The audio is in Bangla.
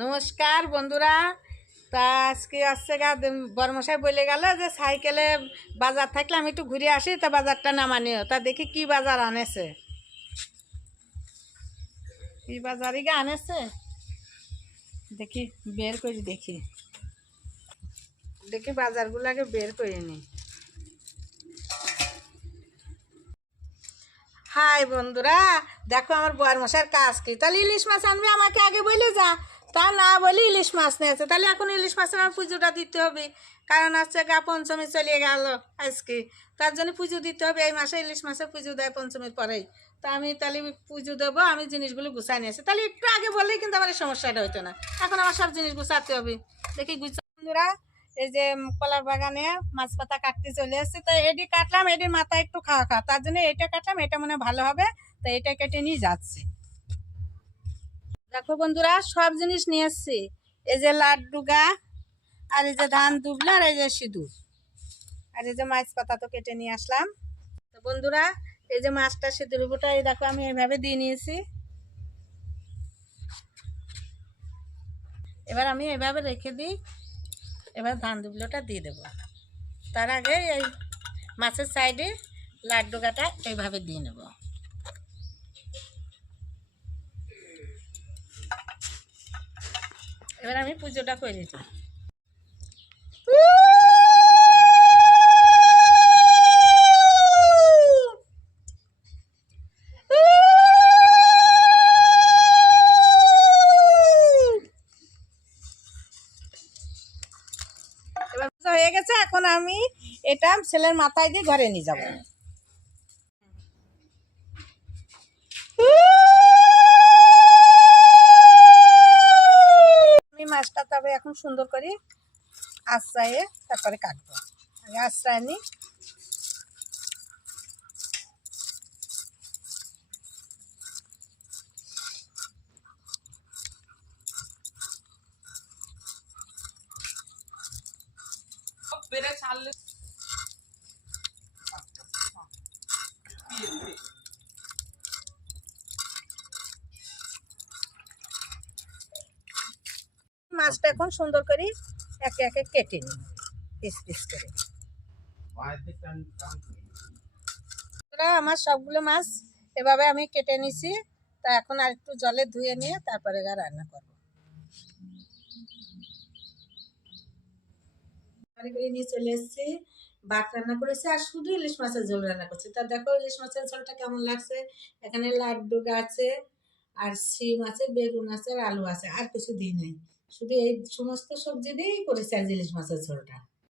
নমস্কার, বন্ধুরা। তা আজকে আসছে গা বরমশাই বলে গেল যে সাইকেলে বাজার থাকলে আমি একটু ঘুরে আসি, তা বাজারটা নামানিও তা দেখি কি বাজার আনেছে। কি বাজারই গা আনেছে? দেখি, বের করি, দেখি। দেখি বাজারগুলো আগে বের করে নি। হাই, বন্ধুরা। দেখো আমার বর মশার কাজ কি। তাহলে ইলিশ মাছ আনবি, আমাকে আগে বলে যা। তা না বলে ইলিশ মাছ নিয়ে নিয়েছে। তাহলে এখন ইলিশ মাছের আমার পুজোটা দিতে হবে। কারণ হচ্ছে গা পঞ্চমী চলে গেল আজকে। তার জন্য পুজো দিতে হবে। এই মাসে ইলিশ মাছের পুজো দেয় পঞ্চমীর পরেই। তা আমি তাহলে পুজো দেবো, আমি জিনিসগুলো গুছাই নিয়েছি। তাহলে একটু আগে বললেই কিন্তু আমার এই সমস্যাটা হতো না। এখন আমার সব জিনিস গুছাতে হবে। দেখি বন্ধুরা, এই যে কলার বাগানে মাছ পাতা কাটতে চলে এসেছে। তো এটি কাটলাম, এটির মাথা একটু খাওয়া খাওয়া। তার জন্য এটা কাটলাম, এটা মনে ভালো হবে। তো এটা কেটে নিয়ে যাচ্ছি। দেখো বন্ধুরা, সব জিনিস নিয়ে এসছি। এই যে লাড্ডু গা, আর এই যে ধান দুবলা, আর এই যে সিঁদুর। আর এই যে মাছ পাতা তো কেটে নিয়ে আসলাম। তো বন্ধুরা, এই যে মাছটা সিঁদুর উপরটা এই দেখো আমি এইভাবে দিয়ে নিয়েছি। এবার আমি এভাবে রেখে দিই, এবার ধান দুবলোটা দিয়ে দেবো। তার আগে এই মাছের সাইডে লাড্ডু কাটা এইভাবে দিয়ে নেব। এবার আমি পুজোটা করে পুজো হয়ে গেছে, এখন আমি এটা ছেলের মাথায় দিয়ে ঘরে নিয়ে যাব আমি মাছটা তবে এখন সুন্দর করে আশ্রয়ে তারপরে কাটবো। আগে আশ্রয় নিই। মাছটা এখন সুন্দর করে একে একে কেটে নিই, পিস পিস করে। আমার সবগুলো মাছ এভাবে আমি কেটে নিছি। তা এখন আর একটু জলে ধুয়ে নিয়ে তারপরে গা রান্না করব। করে নিয়ে চলে এসেছি। ভাত রান্না করেছি আর শুধু ইলিশ মাছের ঝোল রান্না করছি। তা দেখো ইলিশ মাছের ঝোলটা কেমন লাগছে? এখানে লাড্ডু আছে, আর শিম আছে, বেগুন আছে, আর আলু আছে, আর কিছু দিই নাই। শুধু এই সমস্ত সবজি দিয়েই করেছে আজ ইলিশ মাছের ঝোলটা।